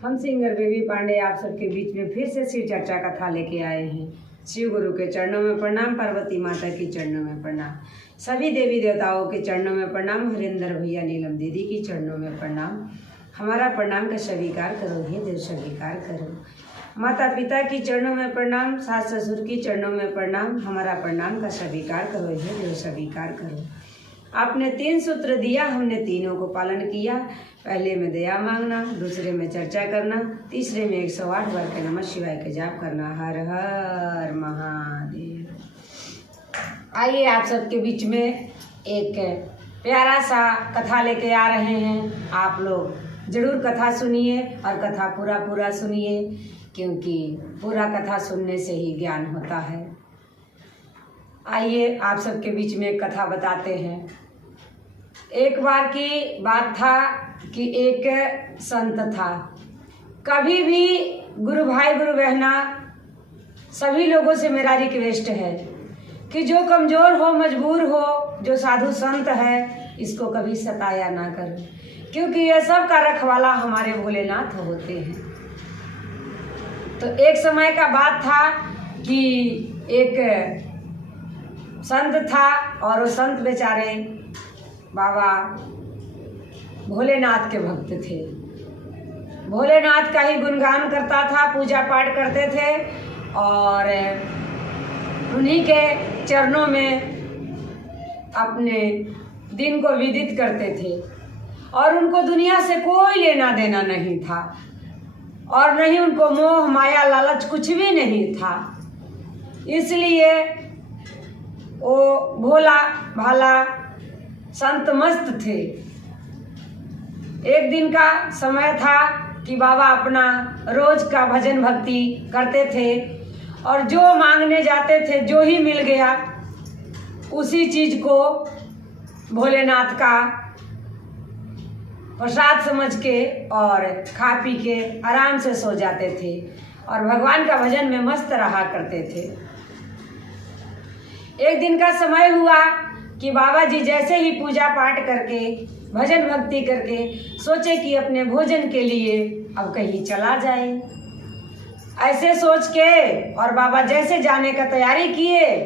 हम singer baby Pandey आप सबके बीच में फिर से शिव चर्चा कथा लेके आए हैं। शिव गुरु के चरणों में प्रणाम, पार्वती माता के चरणों में प्रणाम, सभी देवी देवताओं के चरणों में प्रणाम, हरिंदर भैया नीलम दीदी की चरणों में प्रणाम। हमारा प्रणाम का स्वीकार करो, हे देव स्वीकार करो। माता पिता की चरणों में प्रणाम, सास ससुर की चरणों में प्रणाम, हमारा प्रणाम का स्वीकार करो, हे देव स्वीकार करो। आपने 3 सूत्र दिया, हमने तीनों को पालन किया। पहले में दया मांगना, दूसरे में चर्चा करना, तीसरे में 108 बार के नमः शिवाय के जाप करना। हर हर महादेव। आइए आप सबके बीच में एक प्यारा सा कथा लेके आ रहे हैं। आप लोग जरूर कथा सुनिए और कथा पूरा सुनिए, क्योंकि पूरा कथा सुनने से ही ज्ञान होता है। आइए आप सबके बीच में एक कथा बताते हैं। एक बार की बात था कि एक संत था। कभी भी गुरु भाई गुरु बहना सभी लोगों से मेरा रिक्वेस्ट है कि जो कमज़ोर हो, मजबूर हो, जो साधु संत है, इसको कभी सताया ना करो, क्योंकि ये सब का रखवाला हमारे भोलेनाथ होते हैं। तो एक समय का बात था कि एक संत था और वो संत बेचारे बाबा भोलेनाथ के भक्त थे। भोलेनाथ का ही गुणगान करता था, पूजा पाठ करते थे और उन्हीं के चरणों में अपने दिन को व्यतीत करते थे। और उनको दुनिया से कोई लेना देना नहीं था और नहीं उनको मोह माया लालच कुछ भी नहीं था। इसलिए वो भोला भाला संत मस्त थे। एक दिन का समय था कि बाबा अपना रोज का भजन भक्ति करते थे और जो मांगने जाते थे, जो ही मिल गया उसी चीज को भोलेनाथ का प्रसाद समझ के और खा पी के आराम से सो जाते थे और भगवान का भजन में मस्त रहा करते थे। एक दिन का समय हुआ कि बाबा जी जैसे ही पूजा पाठ करके भजन भक्ति करके सोचे कि अपने भोजन के लिए अब कहीं चला जाए। ऐसे सोच के और बाबा जैसे जाने का तैयारी किए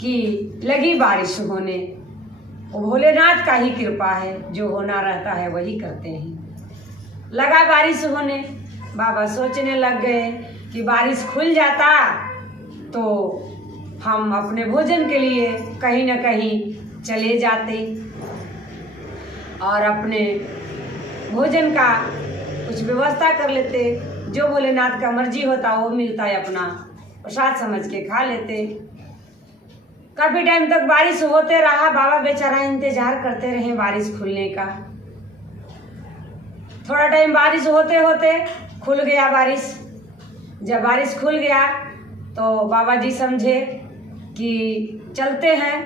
कि लगी बारिश होने। वो भोलेनाथ का ही कृपा है, जो होना रहता है वही करते हैं। लगा बारिश होने, बाबा सोचने लग गए कि बारिश खुल जाता तो हम अपने भोजन के लिए कहीं न कहीं चले जाते और अपने भोजन का कुछ व्यवस्था कर लेते। जो भोलेनाथ का मर्जी होता वो मिलता है, अपना प्रसाद समझ के खा लेते। काफ़ी टाइम तक बारिश होते रहा। बाबा बेचारा इंतजार करते रहे बारिश खुलने का। थोड़ा टाइम बारिश होते होते खुल गया बारिश। जब बारिश खुल गया तो बाबा जी समझे कि चलते हैं,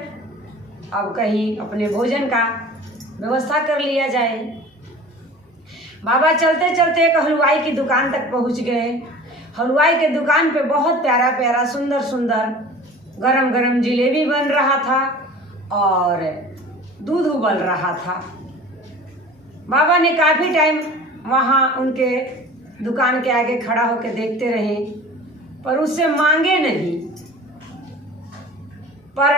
अब कहीं अपने भोजन का व्यवस्था कर लिया जाए। बाबा चलते चलते एक हलवाई की दुकान तक पहुंच गए। हलवाई के दुकान पे बहुत प्यारा प्यारा सुंदर सुंदर गरम गरम जिलेबी बन रहा था और दूध उबल रहा था। बाबा ने काफ़ी टाइम वहाँ उनके दुकान के आगे खड़ा होकर देखते रहे, पर उससे मांगे नहीं। पर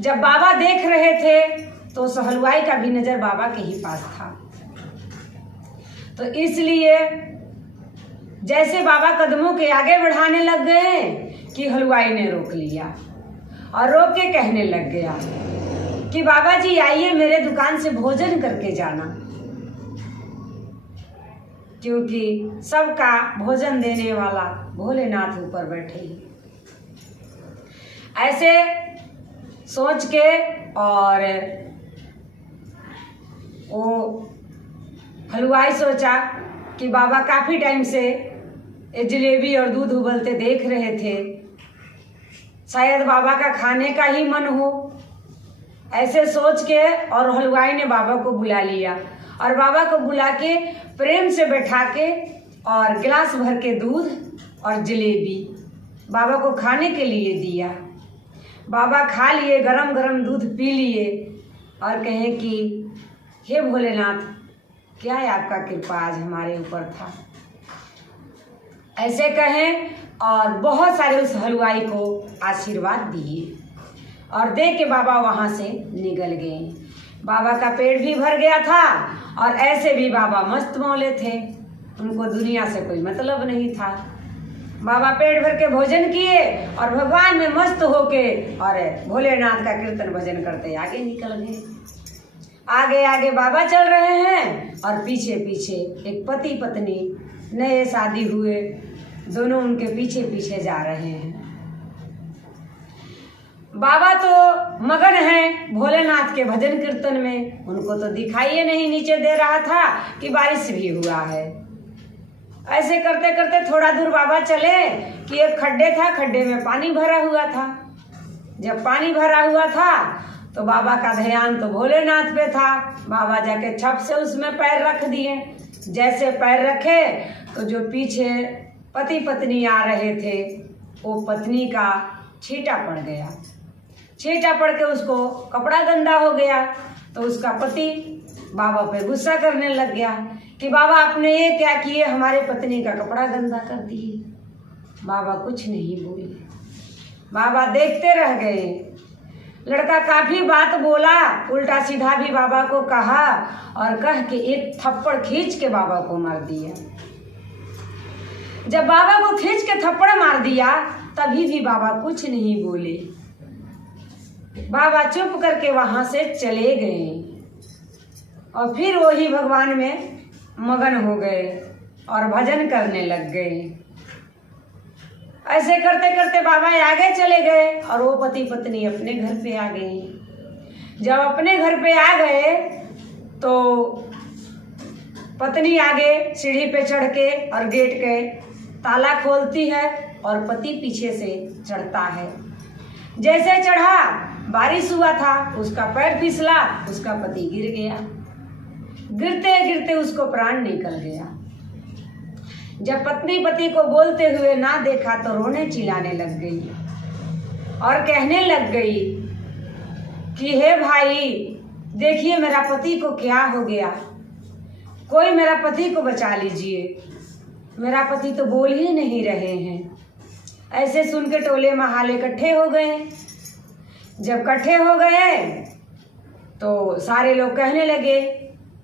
जब बाबा देख रहे थे तो उस हलवाई का भी नज़र बाबा के ही पास था। तो इसलिए जैसे बाबा कदमों के आगे बढ़ाने लग गए कि हलवाई ने रोक लिया और रोक के कहने लग गया कि बाबा जी आइए, मेरे दुकान से भोजन करके जाना, क्योंकि सबका भोजन देने वाला भोलेनाथ ऊपर बैठे हैं। ऐसे सोच के और वो हलवाई सोचा कि बाबा काफ़ी टाइम से जलेबी और दूध उबलते देख रहे थे, शायद बाबा का खाने का ही मन हो। ऐसे सोच के और हलवाई ने बाबा को बुला लिया और बाबा को बुला के प्रेम से बैठा के और गिलास भर के दूध और जलेबी बाबा को खाने के लिए दिया। बाबा खा लिए, गरम गरम दूध पी लिए और कहे कि हे भोलेनाथ, क्या है आपका कृपा आज हमारे ऊपर था। ऐसे कहें और बहुत सारे उस हलवाई को आशीर्वाद दिए और दे के बाबा वहाँ से निकल गए। बाबा का पेट भी भर गया था और ऐसे भी बाबा मस्त मौले थे, उनको दुनिया से कोई मतलब नहीं था। बाबा पेट भर के भोजन किए और भगवान में मस्त होके और भोलेनाथ का कीर्तन भजन करते आगे निकल गए। आगे आगे बाबा चल रहे हैं और पीछे पीछे एक पति पत्नी नए शादी हुए, दोनों उनके पीछे पीछे जा रहे हैं। बाबा तो मगन हैं भोलेनाथ के भजन कीर्तन में, उनको तो दिखाई नहीं नीचे दे रहा था कि बारिश भी हुआ है। ऐसे करते करते थोड़ा दूर बाबा चले कि एक खड्डे था, खड्डे में पानी भरा हुआ था। जब पानी भरा हुआ था तो बाबा का ध्यान तो भोलेनाथ पे था। बाबा जाके छप से उसमें पैर रख दिए। जैसे पैर रखे तो जो पीछे पति पत्नी आ रहे थे वो पत्नी का छींटा पड़ गया। छींटा पड़ के उसको कपड़ा गंदा हो गया तो उसका पति बाबा पे गुस्सा करने लग गया कि बाबा आपने ये क्या किए, हमारे पत्नी का कपड़ा गंदा कर दिए। बाबा कुछ नहीं बोले, बाबा देखते रह गए। लड़का काफी बात बोला, उल्टा सीधा भी बाबा को कहा और कह के एक थप्पड़ खींच के बाबा को मार दिया। जब बाबा को खींच के थप्पड़ मार दिया तभी भी बाबा कुछ नहीं बोले। बाबा चुप करके वहां से चले गए और फिर वही भगवान में मगन हो गए और भजन करने लग गए। ऐसे करते करते बाबा आगे चले गए और वो पति पत्नी अपने घर पे आ गए। जब अपने घर पे आ गए तो पत्नी आगे सीढ़ी पे चढ़ के और गेट के ताला खोलती है और पति पीछे से चढ़ता है। जैसे चढ़ा बारिश हुआ था, उसका पैर फिसला, उसका पति गिर गया। गिरते गिरते उसको प्राण निकल गया। जब पत्नी पति को बोलते हुए ना देखा तो रोने चिल्लाने लग गई और कहने लग गई कि हे भाई देखिए मेरा पति को क्या हो गया, कोई मेरा पति को बचा लीजिए, मेरा पति तो बोल ही नहीं रहे हैं। ऐसे सुन के टोले महाले इकट्ठे हो गए। जब इकट्ठे हो गए तो सारे लोग कहने लगे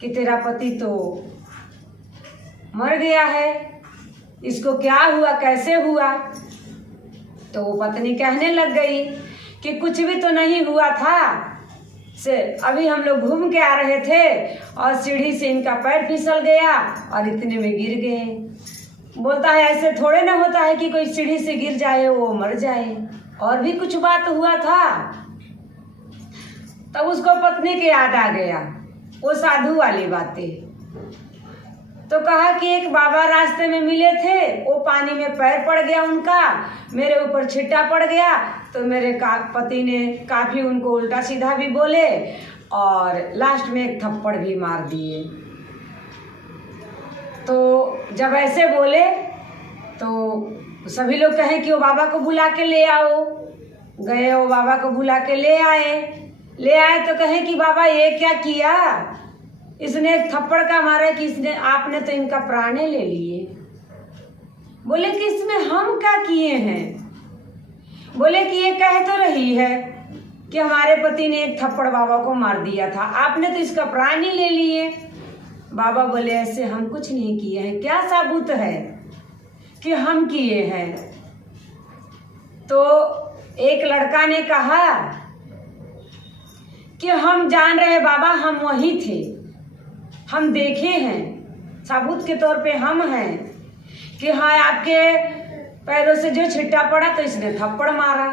कि तेरा पति तो मर गया है, इसको क्या हुआ, कैसे हुआ। तो वो पत्नी कहने लग गई कि कुछ भी तो नहीं हुआ था, से अभी हम लोग घूम के आ रहे थे और सीढ़ी से इनका पैर फिसल गया और इतने में गिर गए। बोलता है ऐसे थोड़े ना होता है कि कोई सीढ़ी से गिर जाए वो मर जाए, और भी कुछ बात हुआ था। तब उसको पत्नी के याद आ गया वो साधु वाली बातें। तो कहा कि एक बाबा रास्ते में मिले थे, वो पानी में पैर पड़ गया उनका, मेरे ऊपर छिट्टा पड़ गया तो मेरे पति ने काफी उनको उल्टा सीधा भी बोले और लास्ट में एक थप्पड़ भी मार दिए। तो जब ऐसे बोले तो सभी लोग कहे कि वो बाबा को बुला के ले आओ। गए, वो बाबा को बुला के ले आए तो कहे कि बाबा ये क्या किया, इसने एक थप्पड़ का मारा कि इसने आपने तो इनका प्राणे ले लिए। बोले कि इसमें हम क्या किए हैं। बोले कि ये कह तो रही है कि हमारे पति ने एक थप्पड़ बाबा को मार दिया था, आपने तो इसका प्राण ही ले लिए। बाबा बोले ऐसे हम कुछ नहीं किए हैं, क्या सबूत है कि हम किए हैं। तो एक लड़का ने कहा कि हम जान रहे बाबा, हम वही थे, हम देखे हैं, सबूत के तौर पे हम हैं कि हाँ आपके पैरों से जो छिट्टा पड़ा तो इसने थप्पड़ मारा।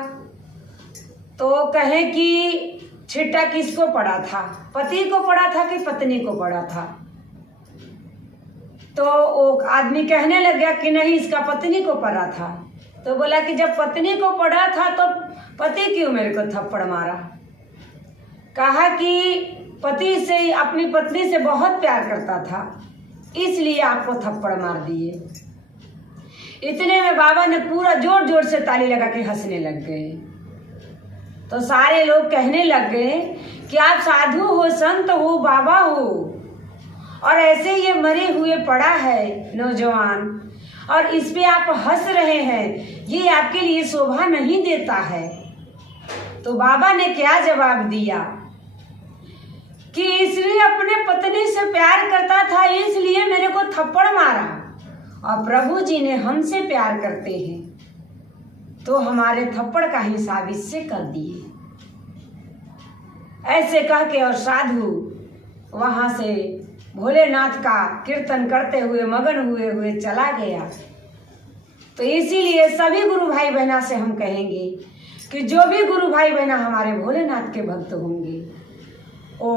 तो कहे कि छिट्टा किसको पड़ा था, पति को पड़ा था कि पत्नी को पड़ा था। तो वो आदमी कहने लग गया कि नहीं इसका पत्नी को पड़ा था। तो बोला कि जब पत्नी को पड़ा था तो पति क्यों मेरे को थप्पड़ मारा। कहा कि पति से, अपनी पत्नी से बहुत प्यार करता था इसलिए आपको थप्पड़ मार दिए। इतने में बाबा ने पूरा जोर जोर से ताली लगा के हंसने लग गए। तो सारे लोग कहने लग गए कि आप साधु हो, संत हो, बाबा हो और ऐसे ये मरे हुए पड़ा है नौजवान, और इस पे आप हंस रहे हैं, ये आपके लिए शोभा नहीं देता है। तो बाबा ने क्या जवाब दिया कि इसलिए अपने पत्नी से प्यार करता था इसलिए मेरे को थप्पड़ मारा, और प्रभु जी ने हमसे प्यार करते हैं तो हमारे थप्पड़ का हिसाब इससे कर दिए। ऐसे कह के और साधु वहां से भोलेनाथ का कीर्तन करते हुए मगन हुए चला गया। तो इसीलिए सभी गुरु भाई बहना से हम कहेंगे कि जो भी गुरु भाई बहना हमारे भोलेनाथ के भक्त होंगे, वो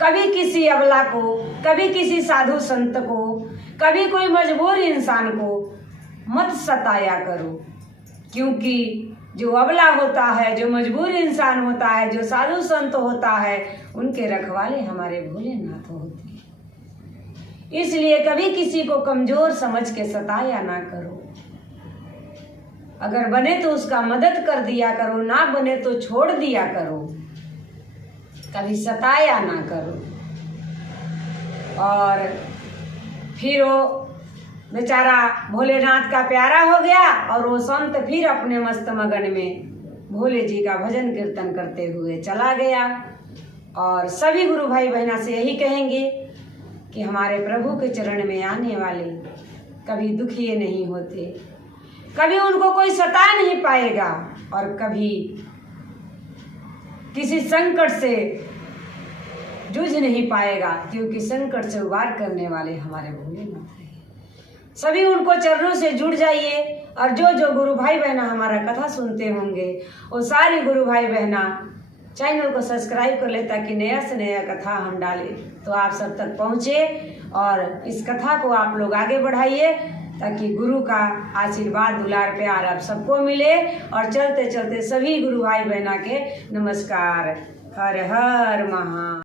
कभी किसी अबला को, कभी किसी साधु संत को, कभी कोई मजबूर इंसान को मत सताया करो, क्योंकि जो अबला होता है, जो मजबूर इंसान होता है, जो साधु संत होता है, उनके रखवाले हमारे भोलेनाथ होते हैं। इसलिए कभी किसी को कमजोर समझ के सताया ना करो। अगर बने तो उसका मदद कर दिया करो, ना बने तो छोड़ दिया करो, कभी सताया ना करो। और फिर वो बेचारा भोलेनाथ का प्यारा हो गया और वो संत फिर अपने मस्त मगन में भोले जी का भजन कीर्तन करते हुए चला गया। और सभी गुरु भाई बहना से यही कहेंगे कि हमारे प्रभु के चरण में आने वाले कभी दुखी नहीं होते, कभी उनको कोई सता नहीं पाएगा, और कभी किसी संकट से जूझ नहीं पाएगा, क्योंकि संकट से उबार करने वाले हमारे भोलेनाथ हैं। सभी उनको चरणों से जुड़ जाइए। और जो जो गुरु भाई बहना हमारा कथा सुनते होंगे, वो सारे गुरु भाई बहना चैनल को सब्सक्राइब कर ले, ताकि नया से नया कथा हम डालें तो आप सब तक पहुँचे। और इस कथा को आप लोग आगे बढ़ाइए, ताकि गुरु का आशीर्वाद, दुलार, प्यार आप सबको मिले। और चलते चलते सभी गुरु भाई बहना के नमस्कार। हर हर महा